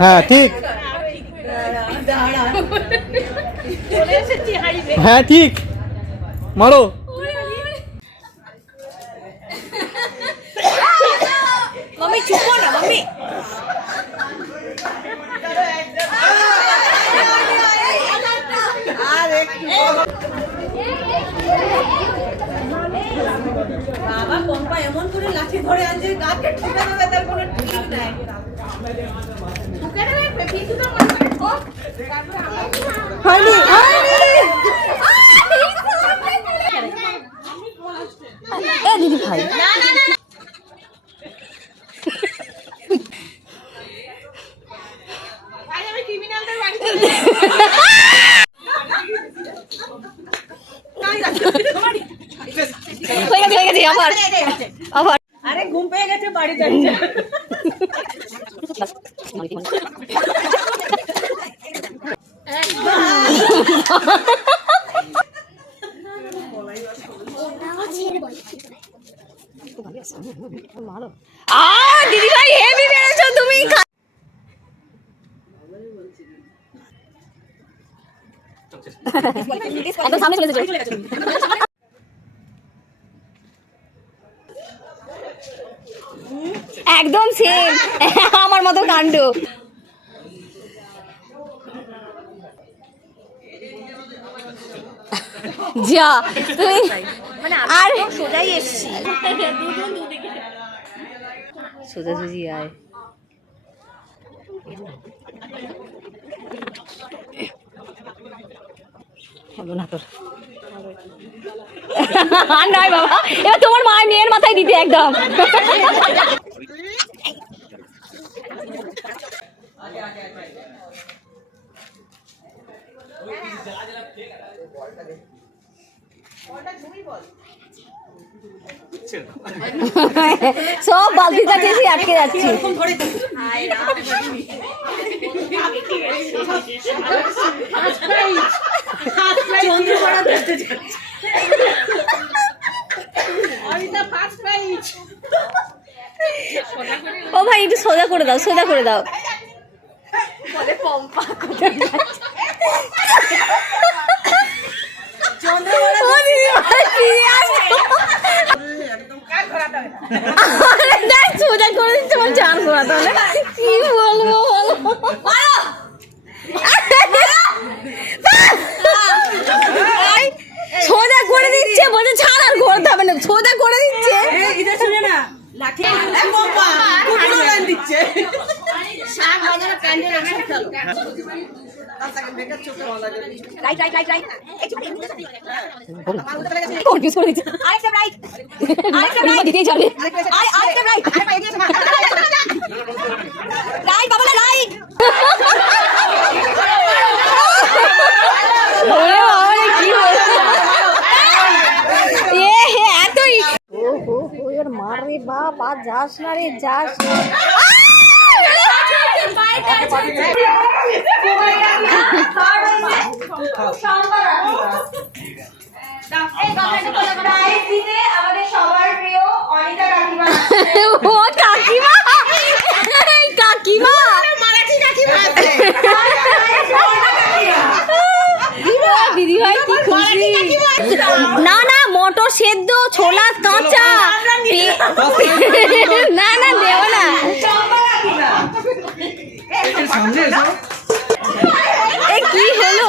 হ্যাঁ ঠিক, হ্যাঁ ঠিক, মারো। মাম্মি চুপ কর না মাম্মি। বাবা পম্পা এমন করে লাঠি ধরে আনছে গাকে ঠুকে দেবে তার কোনো ঠিক নাই। ঠুকে দেবে পিছুটা মনে ও হয়নি এ দিদি ভাই না না না ভাই আমি ক্রিমিনালদের বাড়িতে হয়ে গেছে আবার আবার আরে ঘুম পেয়ে গেছে বাড়ি যাচ্ছে দিদি ভাই হেভি বেড়েছো তুমি একদম সামনে চলে গেছে একদম সেম আমার মতো কাণ্ড যা তুই আর সোজাই এসছি সোজাসুজি আয় হলো না তোর নয় বাবা এবার তোমার মায়ের মেয়ের মাথায় দিতে একদম সব বালতির কাছে এসে আটকে যাচ্ছি ও ভাই একটু সোজা করে দাও সোজা করে দাও সোজা করে দিচ্ছে আমার চান করা তাহলে কি বলবো সোজা করে দিচ্ছে বলছে ছাড় আর করতে হবে না সোজা করে দিচ্ছে শুনে না লাঠি দিচ্ছে শাক বাজারে প্যান্ডেল রাখা চলো তাকে বেকার ছোট লাগে রাইট রাইট রাইট রাইট একটু এমনি তো কনফিউজ করে দিচ্ছে আরেকটা রাইট আরেকটা রাইট দিতেই যাবে আরেকটা রাইট আরেকটা এদিকে রাইট বাবা রাইট ওরে বাবা কি হলো এ হে এতই ও হো হো এর মার রে বাপ আজ যাস না রে যাস দিদিভাই কি খুশি না না মটর সেদ্ধ ছোলা কাঁচা না না দেব না কি হলো